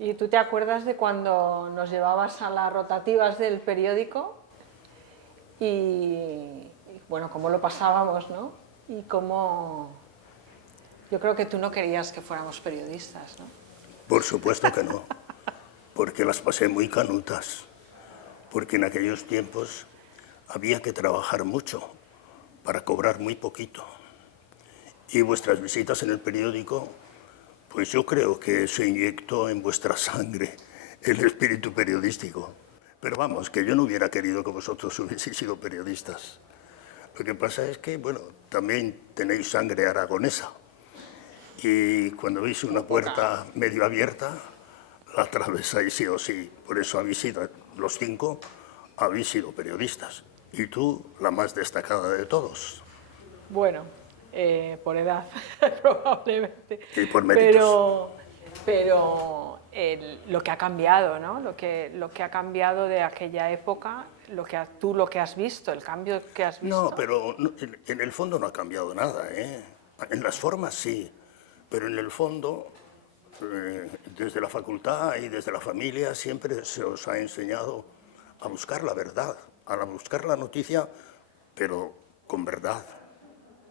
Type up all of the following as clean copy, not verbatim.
¿Y tú te acuerdas de cuando nos llevabas a las rotativas del periódico y bueno, cómo lo pasábamos, ¿no? Y cómo... Yo creo que tú no querías que fuéramos periodistas, ¿no? Por supuesto que no, porque las pasé muy canutas, porque en aquellos tiempos había que trabajar mucho para cobrar muy poquito. Y vuestras visitas en el periódico, pues yo creo que se inyectó en vuestra sangre el espíritu periodístico. Pero vamos, que yo no hubiera querido que vosotros hubieseis sido periodistas. Lo que pasa es que, bueno, también tenéis sangre aragonesa. Y cuando veis una puerta medio abierta, la atravesáis sí o sí. Por eso habéis sido, los 5, habéis sido periodistas. Y tú, la más destacada de todos. Bueno, por edad, probablemente. Y por méritos. Pero lo que ha cambiado, ¿no? Lo que ha cambiado de aquella época, tú lo que has visto, el cambio que has visto. No, pero en el fondo no ha cambiado nada, ¿eh? En las formas sí, pero en el fondo, desde la facultad y desde la familia siempre se os ha enseñado a buscar la verdad, a buscar la noticia, pero con verdad.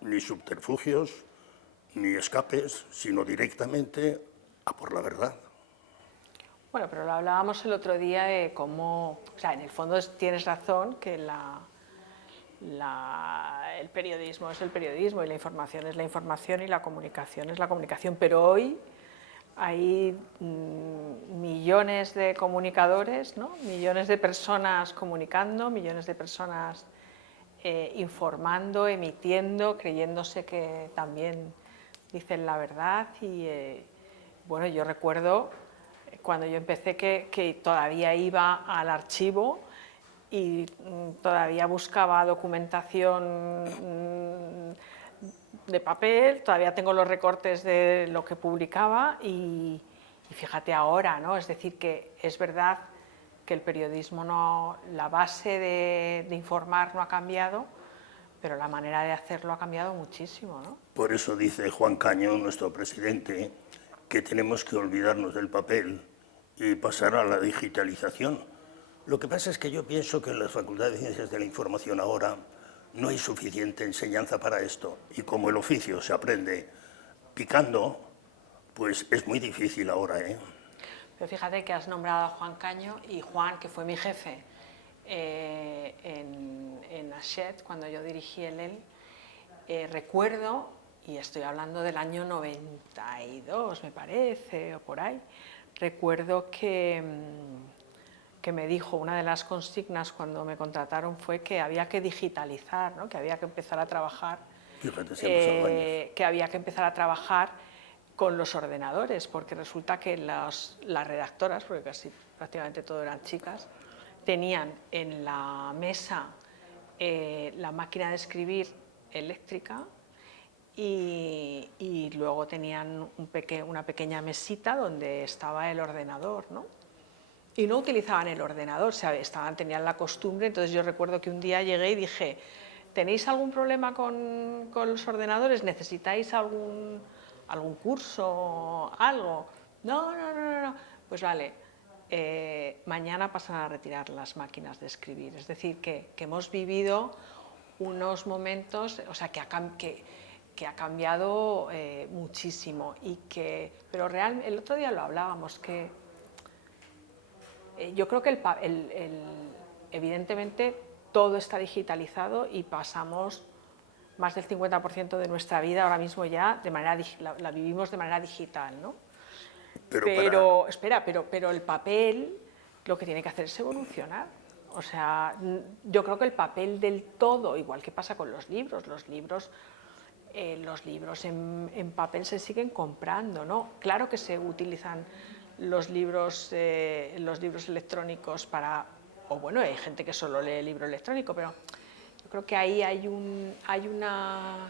Ni subterfugios, ni escapes, sino directamente a por la verdad. Bueno, pero lo hablábamos el otro día de cómo, o sea, en el fondo tienes razón que el periodismo es el periodismo y la información es la información y la comunicación es la comunicación, pero hoy hay millones de comunicadores, ¿no? Millones de personas comunicando, millones de personas informando, emitiendo, creyéndose que también dicen la verdad y bueno, yo recuerdo cuando yo empecé que todavía iba al archivo y todavía buscaba documentación de papel, todavía tengo los recortes de lo que publicaba y fíjate ahora, ¿no? Es decir, que es verdad que el periodismo no, la base de informar no ha cambiado, pero la manera de hacerlo ha cambiado muchísimo, ¿no? Por eso dice Juan Caño, nuestro presidente, que tenemos que olvidarnos del papel y pasar a la digitalización. Lo que pasa es que yo pienso que en las facultades de Ciencias de la Información ahora no hay suficiente enseñanza para esto. Y como el oficio se aprende picando, pues es muy difícil ahora, ¿eh? Pero fíjate que has nombrado a Juan Caño y Juan, que fue mi jefe en Hachette, cuando yo dirigí el EL, recuerdo, y estoy hablando del año 92, me parece, o por ahí, recuerdo que me dijo, una de las consignas cuando me contrataron fue que había que digitalizar, ¿no? Que había que empezar a trabajar, Fíjate, si han pasado años. que había que empezar a trabajar con los ordenadores, porque resulta que las redactoras, porque casi prácticamente todo eran chicas, tenían en la mesa la máquina de escribir eléctrica y luego tenían una pequeña mesita donde estaba el ordenador, ¿no? Y no utilizaban el ordenador, tenían la costumbre. Entonces yo recuerdo que un día llegué y dije, ¿tenéis algún problema con los ordenadores? ¿Necesitáis algún curso, algo? No. Pues vale, mañana pasan a retirar las máquinas de escribir. Es decir, que hemos vivido unos momentos, o sea, que ha cambiado muchísimo. Pero el otro día lo hablábamos, que yo creo que evidentemente todo está digitalizado y pasamos más del 50% de nuestra vida ahora mismo ya la vivimos de manera digital, ¿no? Pero el papel lo que tiene que hacer es evolucionar. O sea, yo creo que el papel del todo, igual que pasa con los libros en papel se siguen comprando, ¿no? Claro que se utilizan los libros electrónicos o bueno, hay gente que solo lee el libro electrónico, pero yo creo que ahí hay una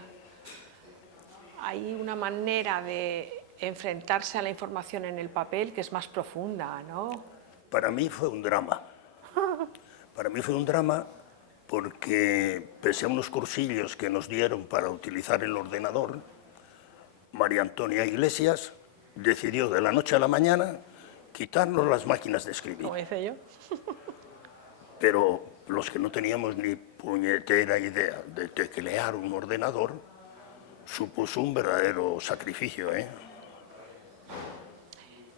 manera de enfrentarse a la información en el papel que es más profunda, ¿no? Para mí fue un drama. Para mí fue un drama porque, pese a unos cursillos que nos dieron para utilizar el ordenador, María Antonia Iglesias decidió de la noche a la mañana quitarnos las máquinas de escribir. como dice yo. Pero los que no teníamos ni puñetera idea de teclear un ordenador, supuso un verdadero sacrificio, ¿eh?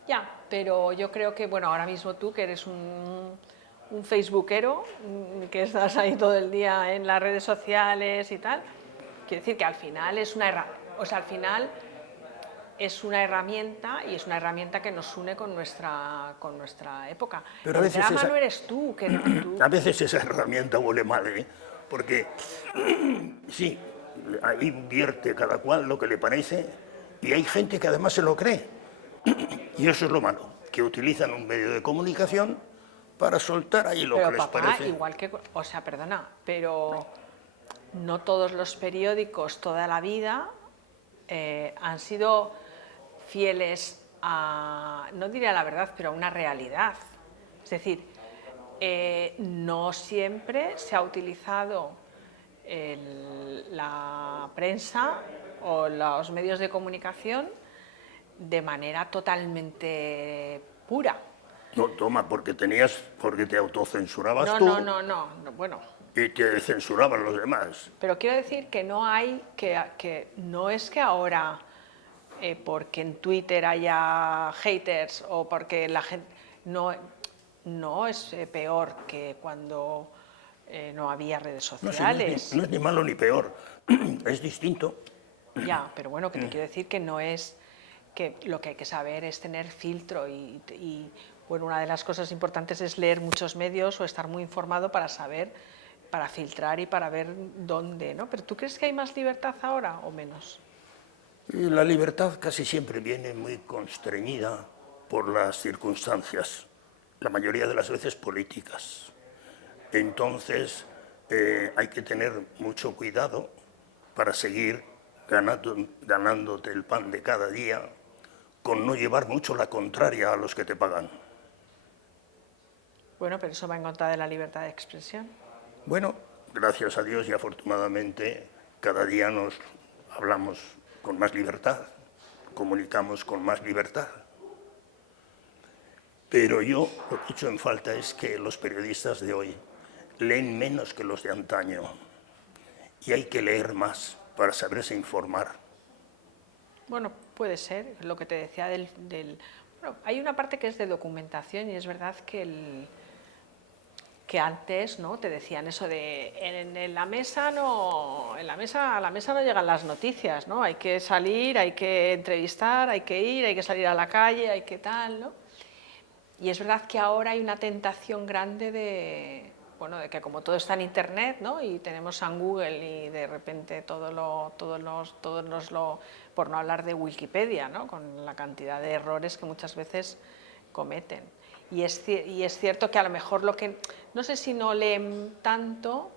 Ya, pero yo creo que, bueno, ahora mismo tú, que eres un facebookero, que estás ahí todo el día en las redes sociales y tal, quiero decir que al final es una herramienta y es una herramienta que nos une con nuestra época. Pero a El veces drama esa- no eres tú, A veces esa herramienta huele mal, ¿eh? Porque sí, ahí invierte cada cual lo que le parece y hay gente que además se lo cree. Y eso es lo malo, que utilizan un medio de comunicación para soltar ahí lo que pero les papá, parece. igual que, o sea, perdona, pero no todos los periódicos toda la vida han sido fieles a, no diré a la verdad, pero a una realidad. Es decir, no siempre se ha utilizado la prensa o los medios de comunicación de manera totalmente pura. No, toma, porque te autocensurabas No, tú no, no, no, bueno, y te censuraban los demás. pero quiero decir que no hay, que no es que ahora, porque en Twitter haya haters o porque la gente, no es peor que cuando no había redes No, si no sociales. no es ni malo ni peor, es distinto. Ya, pero bueno, que te quiero decir que no es, que lo que hay que saber es tener filtro bueno, una de las cosas importantes es leer muchos medios o estar muy informado para saber, para filtrar y para ver dónde, ¿no? Pero ¿tú crees que hay más libertad ahora o menos? Y la libertad casi siempre viene muy constreñida por las circunstancias, la mayoría de las veces políticas. Entonces hay que tener mucho cuidado para seguir ganándote el pan de cada día con no llevar mucho la contraria a los que te pagan. Bueno, pero eso va en contra de la libertad de expresión. Bueno, gracias a Dios y afortunadamente cada día nos hablamos con más libertad, comunicamos con más libertad. Pero yo lo que echo en falta es que los periodistas de hoy leen menos que los de antaño y hay que leer más para saberse informar. Bueno, puede ser, lo que te decía bueno, hay una parte que es de documentación y es verdad que antes, ¿no?, te decían eso de en la mesa no, a la mesa no llegan las noticias, ¿no? Hay que salir, hay que entrevistar, hay que ir, hay que salir a la calle, hay que tal, ¿no? Y es verdad que ahora hay una tentación grande de, bueno, de que como todo está en internet, ¿no?, y tenemos San Google y de repente todo nos lo, por no hablar de Wikipedia, ¿no?, con la cantidad de errores que muchas veces cometen. Y es cierto que a lo mejor no sé si no leen tanto,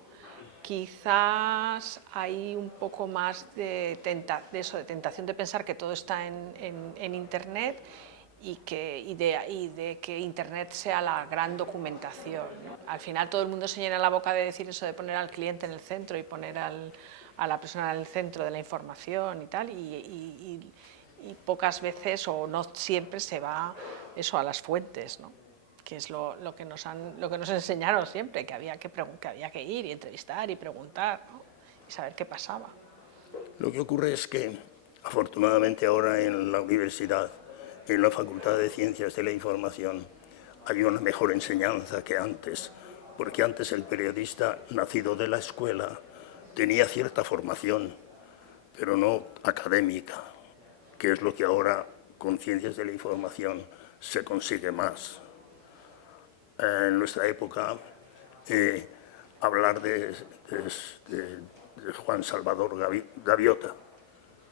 quizás hay un poco más de tentación de pensar que todo está en internet y de que internet sea la gran documentación, ¿no? Al final todo el mundo se llena la boca de decir eso de poner al cliente en el centro y poner a la persona en el centro de la información y tal, y pocas veces o no siempre se va eso a las fuentes, ¿no?, que es lo que nos enseñaron siempre, que había que ir y entrevistar y preguntar, ¿no?, y saber qué pasaba. Lo que ocurre es que, afortunadamente ahora en la universidad, en la Facultad de Ciencias de la Información, hay una mejor enseñanza que antes, porque antes el periodista nacido de la escuela tenía cierta formación, pero no académica, que es lo que ahora con Ciencias de la Información se consigue más. En nuestra época, hablar de Juan Salvador Gaviota,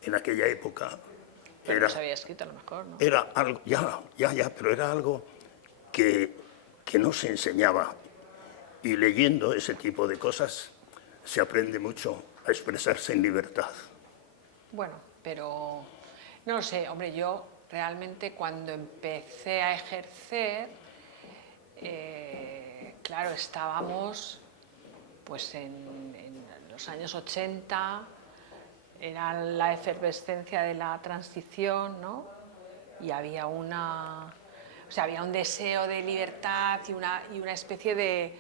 en aquella época Pero no se había escrito a lo mejor, ¿no? era algo, pero era algo que no se enseñaba. Y leyendo ese tipo de cosas se aprende mucho a expresarse en libertad. Bueno, pero no lo sé, hombre, yo realmente cuando empecé a ejercer, claro, estábamos pues en los años 80, era la efervescencia de la transición, ¿no?, y había O sea, había un deseo de libertad y una especie de...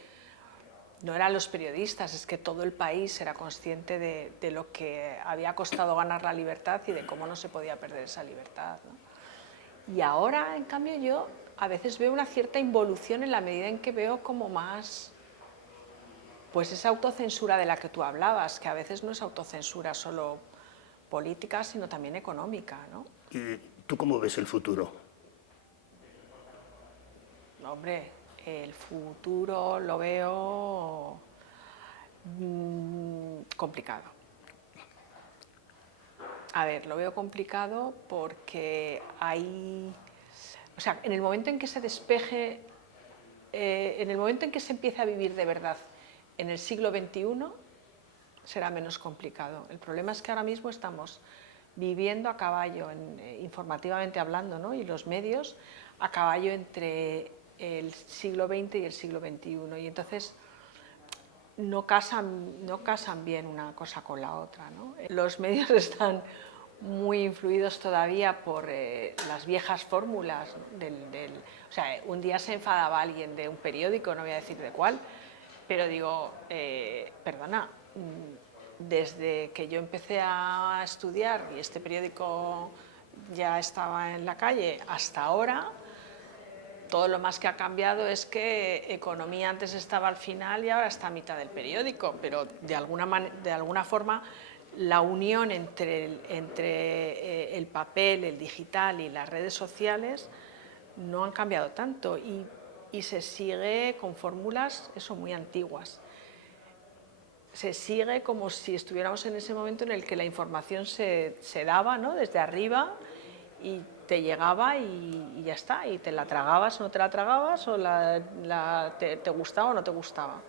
No eran los periodistas, es que todo el país era consciente de lo que había costado ganar la libertad y de cómo no se podía perder esa libertad, ¿no? Y ahora, en cambio, yo a veces veo una cierta involución en la medida en que veo como más, pues esa autocensura de la que tú hablabas, que a veces no es autocensura solo política, sino también económica, ¿no? ¿Y tú cómo ves el futuro? Hombre, el futuro lo veo complicado. A ver, lo veo complicado porque hay... O sea, en el momento en que se despeje, en el momento en que se empiece a vivir de verdad en el siglo XXI, será menos complicado. El problema es que ahora mismo estamos viviendo a caballo, informativamente hablando, ¿no? Y los medios a caballo entre el siglo XX y el siglo XXI. Y entonces no casan bien una cosa con la otra, ¿no? Los medios están muy influidos todavía por las viejas fórmulas o sea, un día se enfadaba alguien de un periódico, no voy a decir de cuál, pero digo, perdona, desde que yo empecé a estudiar y este periódico ya estaba en la calle hasta ahora, todo lo más que ha cambiado es que economía antes estaba al final y ahora está a mitad del periódico, pero de alguna forma la unión entre el papel, el digital y las redes sociales no han cambiado tanto y se sigue con fórmulas muy antiguas. Se sigue como si estuviéramos en ese momento en el que la información se daba, ¿no? Desde arriba y te llegaba y ya está, y te la tragabas o no te la tragabas, o te gustaba o no te gustaba.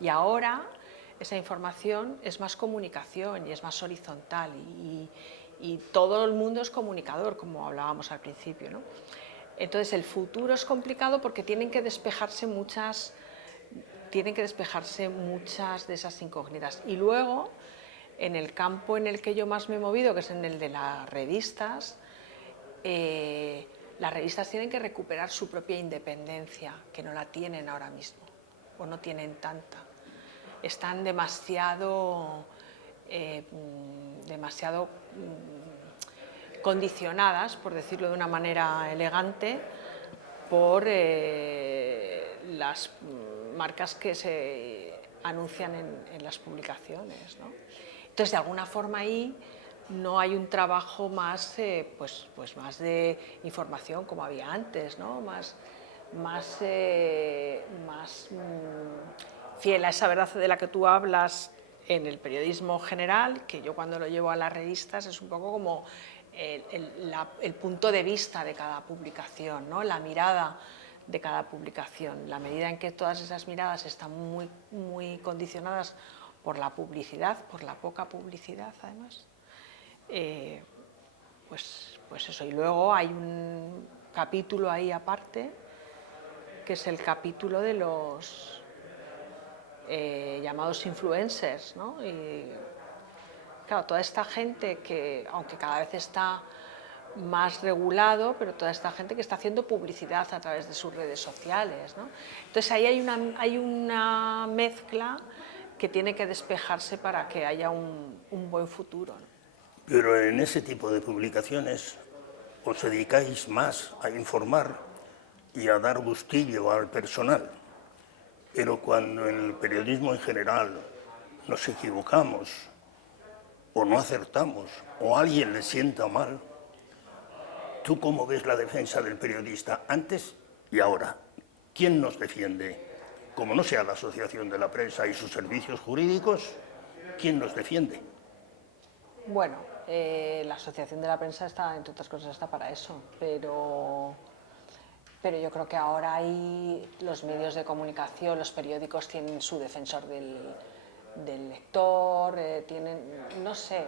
Y ahora esa información es más comunicación y es más horizontal y todo el mundo es comunicador, como hablábamos al principio, ¿no? Entonces el futuro es complicado porque tienen que despejarse muchas de esas incógnitas. Y luego, en el campo en el que yo más me he movido, que es en el de las revistas tienen que recuperar su propia independencia, que no la tienen ahora mismo, o no tienen tanta. Están demasiado condicionadas, por decirlo de una manera elegante, por las marcas que se anuncian en las publicaciones, ¿no? Entonces, de alguna forma ahí no hay un trabajo más, pues más de información como había antes, ¿no? más fiel a esa verdad de la que tú hablas en el periodismo general, que yo cuando lo llevo a las revistas es un poco como el punto de vista de cada publicación, ¿no? La mirada de cada publicación. La medida en que todas esas miradas están muy condicionadas por la publicidad, por la poca publicidad además, pues eso. Y luego hay un capítulo ahí aparte, que es el capítulo de los llamados influencers, ¿no? Y claro, toda esta gente que, aunque cada vez está más regulado, pero toda esta gente que está haciendo publicidad a través de sus redes sociales, ¿no? Entonces ahí hay una mezcla que tiene que despejarse para que haya un buen futuro, ¿no? Pero en ese tipo de publicaciones os dedicáis más a informar y a dar gustillo al personal. Pero cuando en el periodismo en general nos equivocamos o no acertamos o a alguien le sienta mal, ¿tú cómo ves la defensa del periodista antes y ahora? ¿Quién nos defiende? Como no sea la Asociación de la Prensa y sus servicios jurídicos, ¿quién nos defiende? Bueno, la Asociación de la Prensa está, entre otras cosas, está para eso, pero yo creo que ahora hay los medios de comunicación, los periódicos tienen su defensor del lector, tienen, no sé,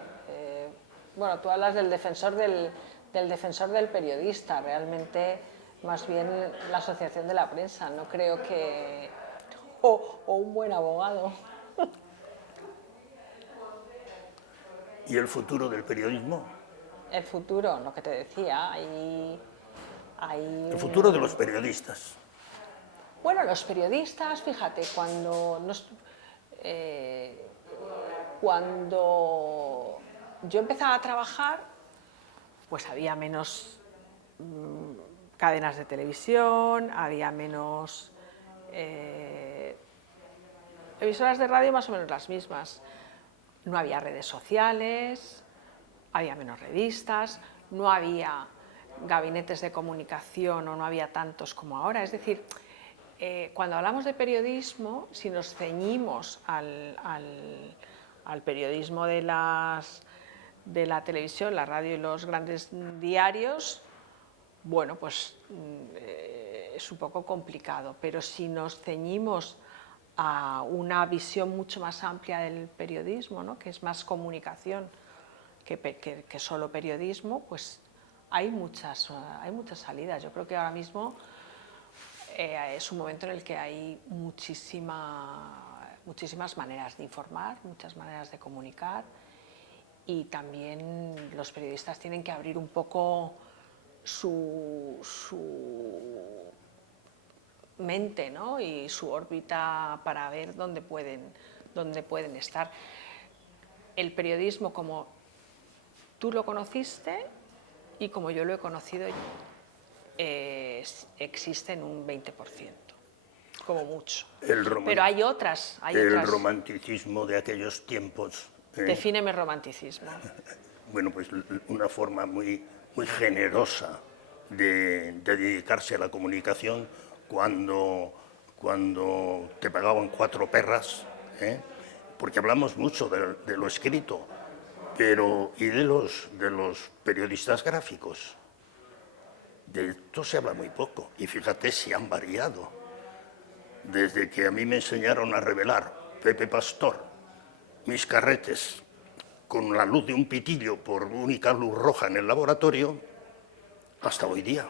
bueno, tú hablas del defensor del periodista, realmente más bien la Asociación de la Prensa, no creo que... o un buen abogado. ¿Y el futuro del periodismo? El futuro, lo que te decía, Hay El futuro de los periodistas. Bueno, los periodistas, fíjate, cuando yo empezaba a trabajar, pues había menos cadenas de televisión, había menos emisoras de radio, más o menos las mismas. No había redes sociales, había menos revistas, no había gabinetes de comunicación o no había tantos como ahora. Es decir, cuando hablamos de periodismo, si nos ceñimos al periodismo de la televisión, la radio y los grandes diarios, bueno, pues es un poco complicado, pero si nos ceñimos a una visión mucho más amplia del periodismo, ¿no?, que es más comunicación que solo periodismo, pues hay muchas salidas. Yo creo que ahora mismo es un momento en el que hay muchísimas maneras de informar, muchas maneras de comunicar, y también los periodistas tienen que abrir un poco su mente, ¿no?, y su órbita para ver dónde pueden estar. El periodismo, como tú lo conociste y como yo lo he conocido, existe en un 20%, como mucho. Pero hay otras. El romanticismo de aquellos tiempos. Defíneme romanticismo. Bueno, pues una forma muy generosa de dedicarse a la comunicación cuando te pagaban 4 perras, porque hablamos mucho de lo escrito, pero ¿y de los periodistas gráficos? De esto se habla muy poco, y fíjate si han variado. Desde que a mí me enseñaron a revelar Pepe Pastor, mis carretes, con la luz de un pitillo por única luz roja en el laboratorio, hasta hoy día.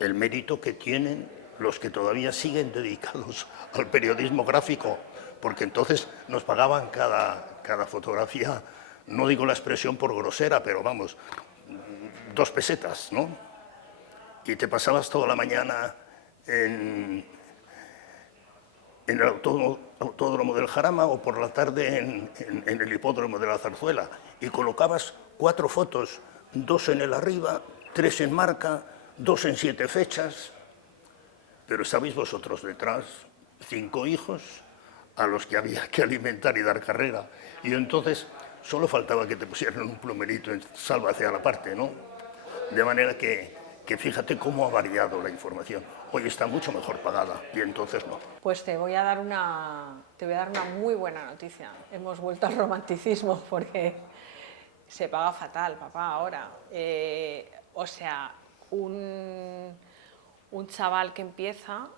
El mérito que tienen los que todavía siguen dedicados al periodismo gráfico, porque entonces nos pagaban cada fotografía, no digo la expresión por grosera, pero vamos, 2 pesetas, ¿no? Y te pasabas toda la mañana en el autódromo del Jarama o por la tarde en el hipódromo de la Zarzuela, y colocabas 4 fotos, 2 en el arriba, 3 en marca, 2 en 7 fechas, pero estabais vosotros detrás, 5 hijos a los que había que alimentar y dar carrera, y entonces solo faltaba que te pusieran un plumerito en sálvate a la parte, ¿no? De manera que fíjate cómo ha variado la información. Hoy está mucho mejor pagada y entonces no. Pues te voy a dar una muy buena noticia. Hemos vuelto al romanticismo porque se paga fatal, papá, ahora. O sea, un chaval que empieza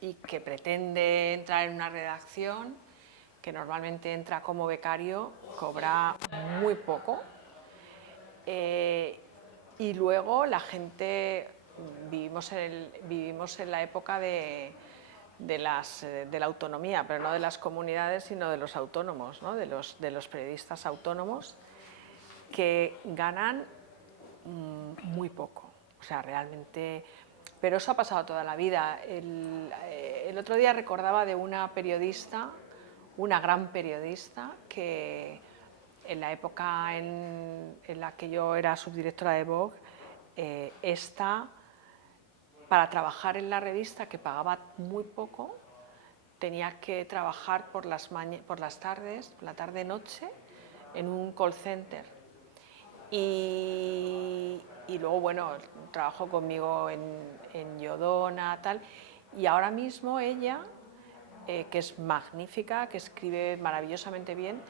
y que pretende entrar en una redacción, que normalmente entra como becario, cobra muy poco. Y luego la gente, vivimos en la época de la autonomía, pero no de las comunidades, sino de los autónomos, ¿no?, de los periodistas autónomos, que ganan muy poco, o sea, realmente. Pero eso ha pasado toda la vida. El otro día recordaba de una periodista, una gran periodista, que en la época en la que yo era subdirectora de Vogue, para trabajar en la revista, que pagaba muy poco, tenía que trabajar por las tardes, la tarde-noche, en un call center. Y luego, bueno, trabajó conmigo en Yodona, tal. Y ahora mismo ella, que es magnífica, que escribe maravillosamente bien,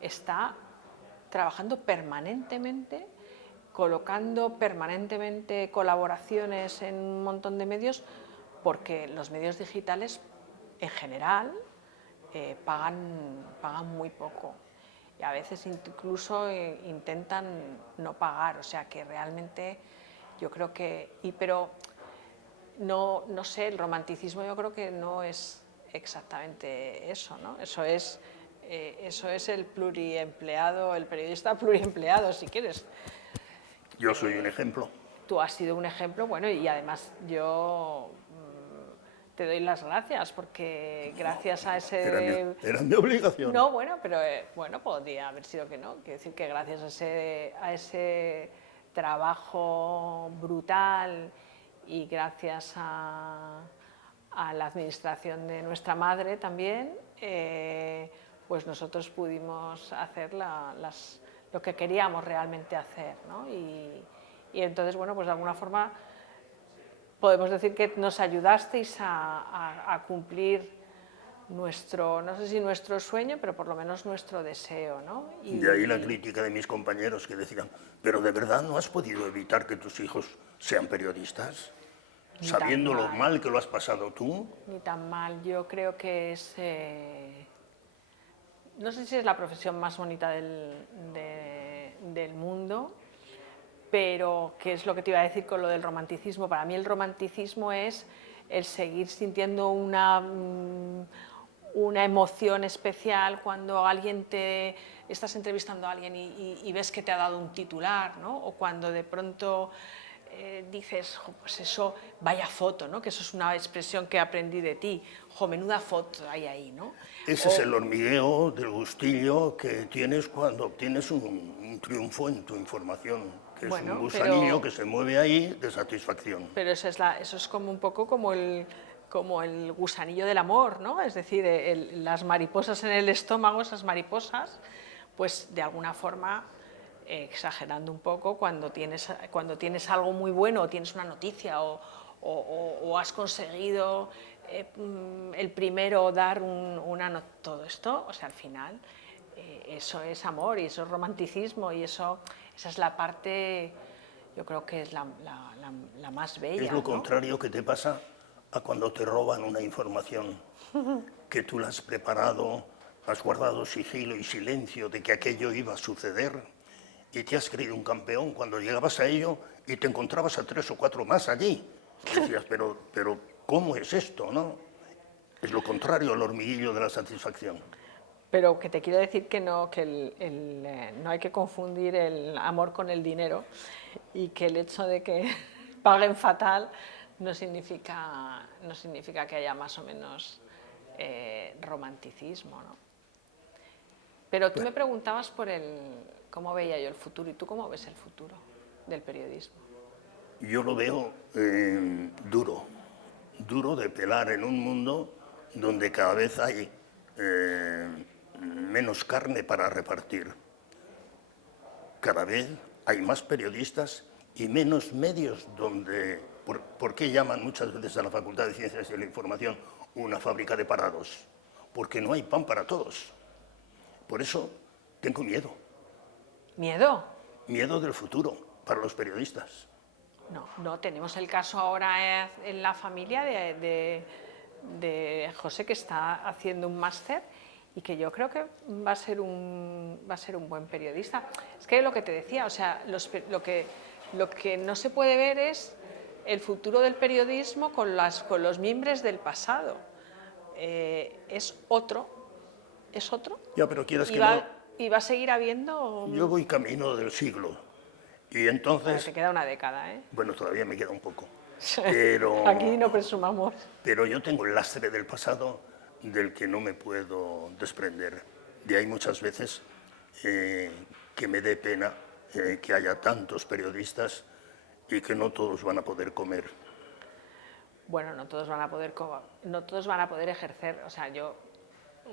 está trabajando permanentemente, colocando permanentemente colaboraciones en un montón de medios, porque los medios digitales en general pagan muy poco, y a veces incluso intentan no pagar, o sea que realmente yo creo que, pero no sé, el romanticismo yo creo que no es exactamente eso, ¿no? Eso es el pluriempleado, el periodista pluriempleado, si quieres. Yo soy un ejemplo. Tú has sido un ejemplo, bueno, y además yo te doy las gracias porque gracias a ese... Era mi obligación. No, bueno, pero bueno, podría haber sido que no. Quiero decir que gracias a ese trabajo brutal y gracias a la administración de nuestra madre también, pues nosotros pudimos hacer lo que queríamos realmente hacer, ¿no? Y entonces, bueno, pues de alguna forma podemos decir que nos ayudasteis a cumplir nuestro, no sé si nuestro sueño, pero por lo menos nuestro deseo, ¿no? De ahí la crítica de mis compañeros que decían, pero ¿de verdad no has podido evitar que tus hijos sean periodistas? Sabiendo lo mal que lo has pasado tú. Ni tan mal, yo creo que es... no sé si es la profesión más bonita del mundo, pero ¿qué es lo que te iba a decir con lo del romanticismo? Para mí el romanticismo es el seguir sintiendo una emoción especial cuando estás entrevistando a alguien y ves que te ha dado un titular, ¿no? O cuando de pronto dices, pues eso, vaya foto, ¿no? Que eso es una expresión que aprendí de ti, menuda foto hay ahí, ¿no? Ese es el hormigueo del gustillo que tienes cuando obtienes un triunfo en tu información, que es un gusanillo que se mueve ahí de satisfacción. Pero eso es como un poco como el gusanillo del amor, ¿no? Es decir, las mariposas en el estómago, esas mariposas, pues de alguna forma, exagerando un poco, cuando tienes algo muy bueno, o tienes una noticia, o has conseguido el primero dar todo esto, o sea, al final, eso es amor y eso es romanticismo y esa es la parte, yo creo que es la más bella. Es lo contrario que te pasa a cuando te roban una información que tú la has preparado, has guardado sigilo y silencio de que aquello iba a suceder y te has creído un campeón cuando llegabas a ello y te encontrabas a 3 o 4 más allí. Y decías, pero ¿cómo es esto, no? Es lo contrario al hormiguillo de la satisfacción. Pero que te quiero decir que no hay que confundir el amor con el dinero y que el hecho de que paguen fatal no significa que haya más o menos romanticismo, ¿no? Pero tú me preguntabas por cómo veía yo el futuro, ¿y tú cómo ves el futuro del periodismo? Yo lo veo duro de pelar en un mundo donde cada vez hay menos carne para repartir. Cada vez hay más periodistas y menos medios donde... ¿Por qué llaman muchas veces a la Facultad de Ciencias y de la Información una fábrica de parados? Porque no hay pan para todos. Por eso tengo miedo. ¿Miedo? Miedo del futuro para los periodistas. No, tenemos el caso ahora en la familia de José, que está haciendo un máster y que yo creo que va a ser un buen periodista. Es que lo que te decía, o sea, lo que no se puede ver es el futuro del periodismo con los mimbres del pasado. Es otro. Ya, pero quieras que no... Y va a seguir habiendo... Yo voy camino del siglo. Y entonces... Bueno, te queda una década, ¿eh? Bueno, todavía me queda un poco. Pero... Aquí no presumamos. Pero yo tengo el lastre del pasado del que no me puedo desprender. De ahí muchas veces que me dé pena que haya tantos periodistas y que no todos van a poder comer. Bueno, no todos van a poder ejercer. O sea, yo,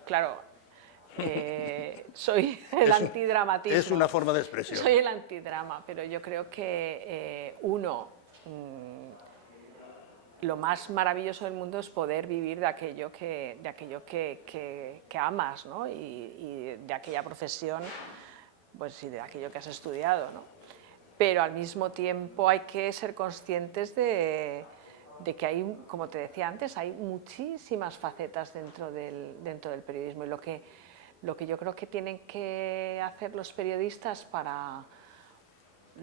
claro, soy el antidramatismo. Es una forma de expresión. Soy el antidrama, pero yo creo que lo más maravilloso del mundo es poder vivir de aquello que amas, ¿no? Y de aquella profesión, pues, y de aquello que has estudiado, ¿no? Pero al mismo tiempo hay que ser conscientes de que hay, como te decía antes, hay muchísimas facetas dentro del periodismo, y lo que yo creo que tienen que hacer los periodistas, para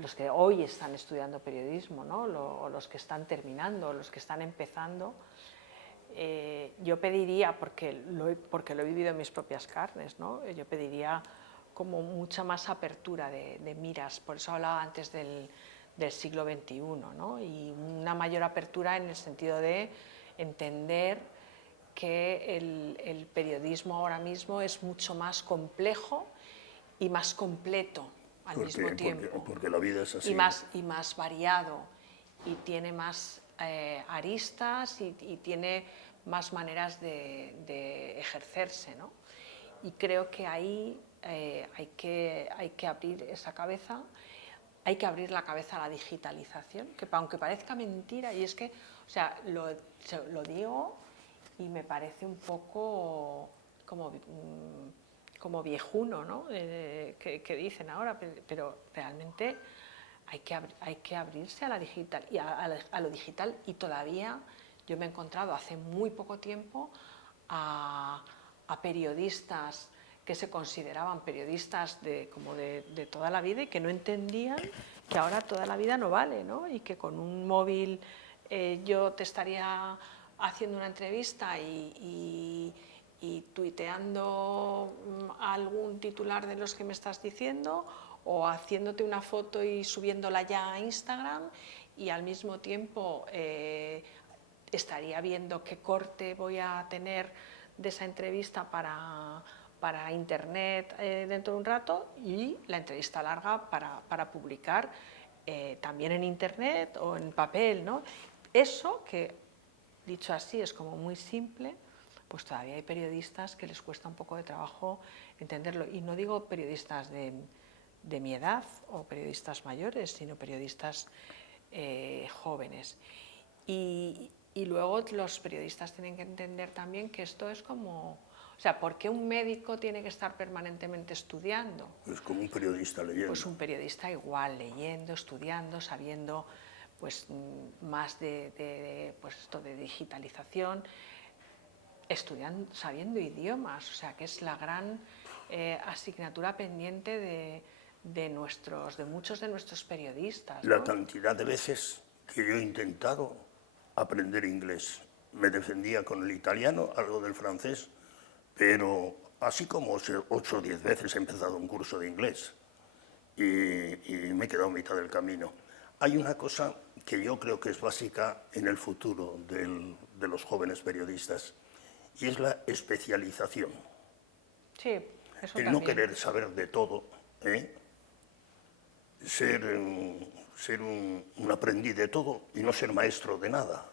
los que hoy están estudiando periodismo, ¿no? O los que están terminando, o los que están empezando, yo pediría, porque lo he vivido en mis propias carnes, ¿no? Yo pediría como mucha más apertura de miras. Por eso hablaba antes del siglo XXI, ¿no? Y una mayor apertura en el sentido de entender que el periodismo ahora mismo es mucho más complejo y más completo al mismo tiempo. Porque la vida es así. Y más variado, y tiene más aristas y tiene más maneras de ejercerse, ¿no? Y creo que ahí hay que abrir esa cabeza, hay que abrir la cabeza a la digitalización, que aunque parezca mentira, y es que, o sea, lo digo y me parece un poco como viejuno, ¿no? Que dicen ahora, pero realmente hay que abrirse a la digital y a lo digital, y todavía yo me he encontrado hace muy poco tiempo a periodistas que se consideraban periodistas como de toda la vida y que no entendían que ahora toda la vida no vale, ¿no? Y que con un móvil yo te estaría haciendo una entrevista y tuiteando algún titular de los que me estás diciendo, o haciéndote una foto y subiéndola ya a Instagram, y al mismo tiempo estaría viendo qué corte voy a tener de esa entrevista para internet dentro de un rato, y la entrevista larga para publicar también en internet o en papel, ¿no? Eso que, dicho así, es como muy simple, pues todavía hay periodistas que les cuesta un poco de trabajo entenderlo. Y no digo periodistas de mi edad o periodistas mayores, sino periodistas jóvenes. Y luego los periodistas tienen que entender también que esto es como... O sea, ¿por qué un médico tiene que estar permanentemente estudiando? Es como un periodista leyendo. Pues un periodista igual, leyendo, estudiando, sabiendo pues más pues esto de digitalización, estudiando, sabiendo idiomas, o sea, que es la gran asignatura pendiente de muchos de nuestros periodistas, ¿no? La cantidad de veces que yo he intentado aprender inglés, me defendía con el italiano, algo del francés, pero así como 8 o 10 veces he empezado un curso de inglés y me he quedado a mitad del camino. Hay una cosa que yo creo que es básica en el futuro de los jóvenes periodistas, y es la especialización. Sí, eso el también. No querer saber de todo, ser un aprendiz de todo y no ser maestro de nada.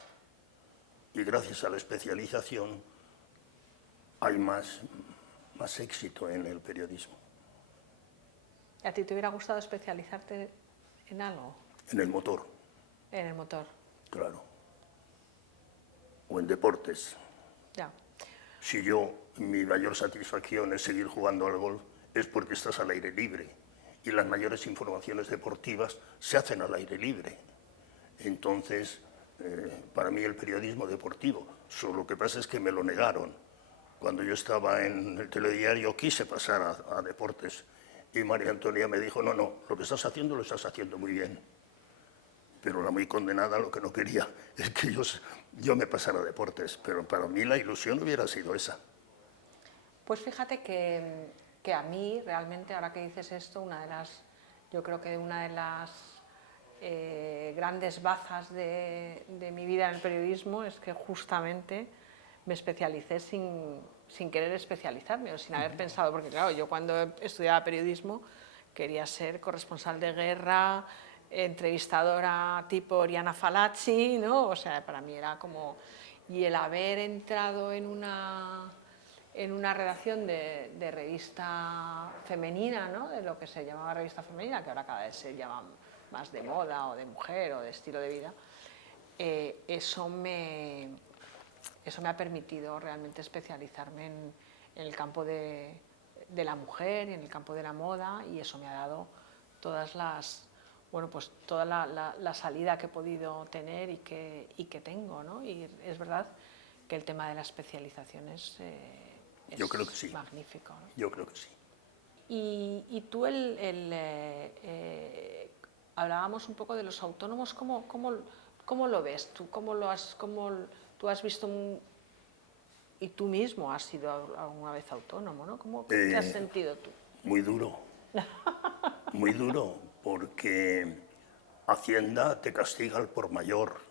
Y gracias a la especialización hay más éxito en el periodismo. ¿A ti te hubiera gustado especializarte en algo? En el motor. En el motor. Claro. O en deportes. Ya. Si mi mayor satisfacción es seguir jugando al golf, es porque estás al aire libre. Y las mayores informaciones deportivas se hacen al aire libre. Entonces, para mí el periodismo deportivo, solo lo que pasa es que me lo negaron. Cuando yo estaba en el telediario quise pasar a deportes y María Antonia me dijo, no, lo que estás haciendo lo estás haciendo muy bien. Pero la muy condenada lo que no quería es que yo me pasara a deportes, pero para mí la ilusión hubiera sido esa. Pues fíjate que a mí realmente, ahora que dices esto, yo creo que una de las grandes bazas de mi vida en el periodismo es que justamente me especialicé sin querer especializarme o sin haber pensado, porque claro, yo cuando estudiaba periodismo quería ser corresponsal de guerra, entrevistadora tipo Oriana Fallaci, ¿no? O sea, para mí era como... Y el haber entrado en una redacción de revista femenina, ¿no? De lo que se llamaba revista femenina, que ahora cada vez se llama más de moda o de mujer o de estilo de vida, eso me ha permitido realmente especializarme en el campo de la mujer y en el campo de la moda, y eso me ha dado toda la salida que he podido tener y que tengo, ¿no? Y es verdad que el tema de la especialización es Yo creo que sí. Magnífico, ¿no? Yo creo que sí. Y tú, hablábamos un poco de los autónomos, ¿cómo lo ves tú? ¿Tú has visto y tú mismo has sido alguna vez autónomo, ¿no? ¿Cómo te has sentido tú? Muy duro. Muy duro, porque Hacienda te castiga al por mayor,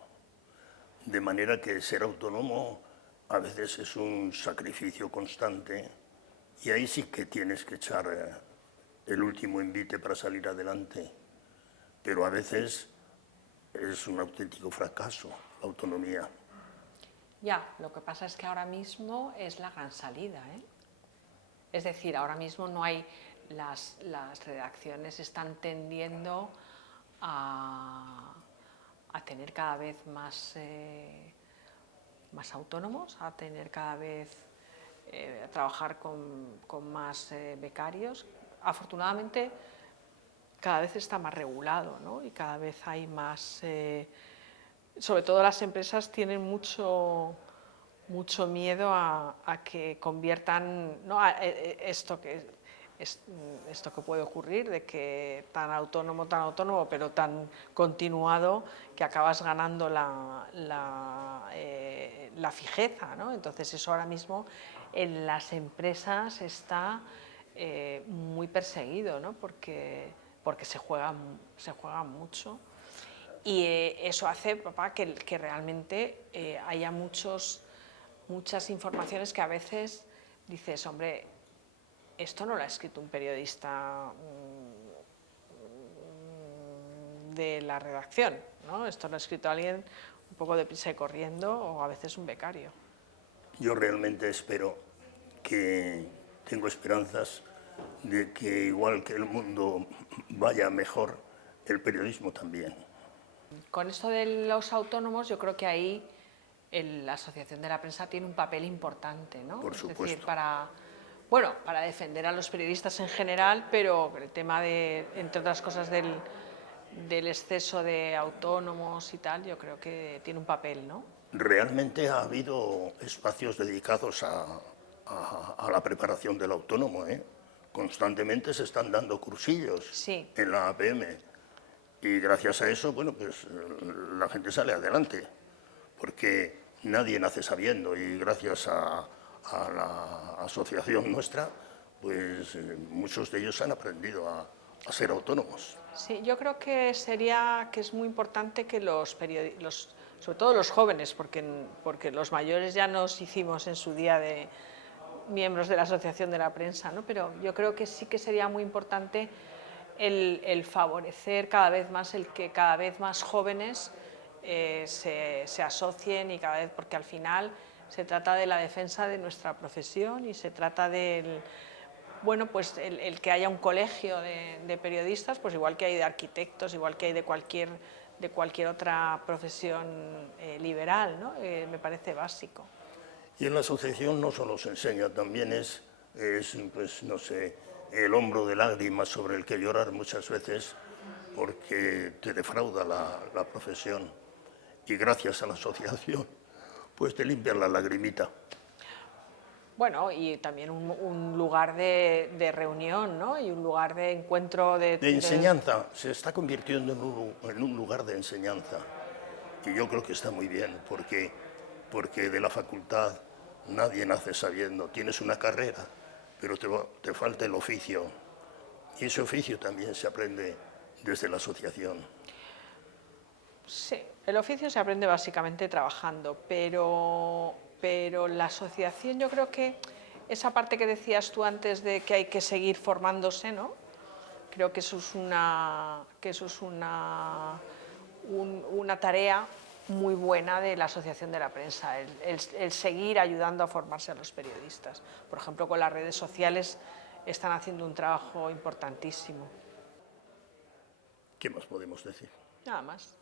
de manera que ser autónomo a veces es un sacrificio constante y ahí sí que tienes que echar el último envite para salir adelante, pero a veces es un auténtico fracaso la autonomía. Ya, lo que pasa es que ahora mismo es la gran salida, ¿eh? Es decir, ahora mismo no hay, las redacciones están tendiendo a tener cada vez más, más autónomos, a tener cada vez, a trabajar con más becarios. Afortunadamente, cada vez está más regulado, ¿no? Y cada vez hay más, sobre todo las empresas tienen mucho miedo a que conviertan, ¿no? Esto que puede ocurrir, de que tan autónomo, pero tan continuado, que acabas ganando la fijeza, ¿no? Entonces eso ahora mismo en las empresas está muy perseguido, ¿no? Porque se juega mucho. Y eso hace, papá, que realmente haya muchas informaciones que a veces dices, hombre, esto no lo ha escrito un periodista de la redacción, ¿no? Esto lo ha escrito alguien un poco deprisa y corriendo, o a veces un becario. Yo realmente tengo esperanzas de que igual que el mundo vaya mejor, el periodismo también. Con esto de los autónomos, yo creo que ahí la Asociación de la Prensa tiene un papel importante, ¿no? Por Es supuesto. decir, para defender a los periodistas en general, pero el tema de, entre otras cosas, del exceso de autónomos y tal, yo creo que tiene un papel, ¿no? Realmente ha habido espacios dedicados a la preparación del autónomo, ¿eh? Constantemente se están dando cursillos Sí. en la APM y gracias a eso, bueno, pues la gente sale adelante, porque nadie nace sabiendo y gracias a la asociación nuestra, pues muchos de ellos han aprendido a ser autónomos. Sí, yo creo que es muy importante que sobre todo los jóvenes, porque los mayores ya nos hicimos en su día de miembros de la Asociación de la Prensa, ¿no? Pero yo creo que sí que sería muy importante el favorecer cada vez más el que cada vez más jóvenes se asocien, y cada vez, porque al final se trata de la defensa de nuestra profesión y se trata del, bueno, pues el que haya un colegio de periodistas, pues igual que hay de arquitectos, igual que hay de cualquier otra profesión liberal, ¿no? Me parece básico. Y en la asociación no solo se enseña, también es pues no sé, el hombro de lágrimas sobre el que llorar muchas veces porque te defrauda la profesión y gracias a la asociación pues te limpian la lagrimita. Bueno, y también un lugar de reunión, ¿no? Y un lugar de encuentro De enseñanza, se está convirtiendo en un lugar de enseñanza. Y yo creo que está muy bien, porque de la facultad nadie nace sabiendo. Tienes una carrera, pero te falta el oficio. Y ese oficio también se aprende desde la asociación. Sí, el oficio se aprende básicamente trabajando, pero la asociación, yo creo que esa parte que decías tú antes de que hay que seguir formándose, ¿no? Creo que eso es una tarea muy buena de la Asociación de la Prensa, el seguir ayudando a formarse a los periodistas. Por ejemplo, con las redes sociales están haciendo un trabajo importantísimo. ¿Qué más podemos decir? Nada más.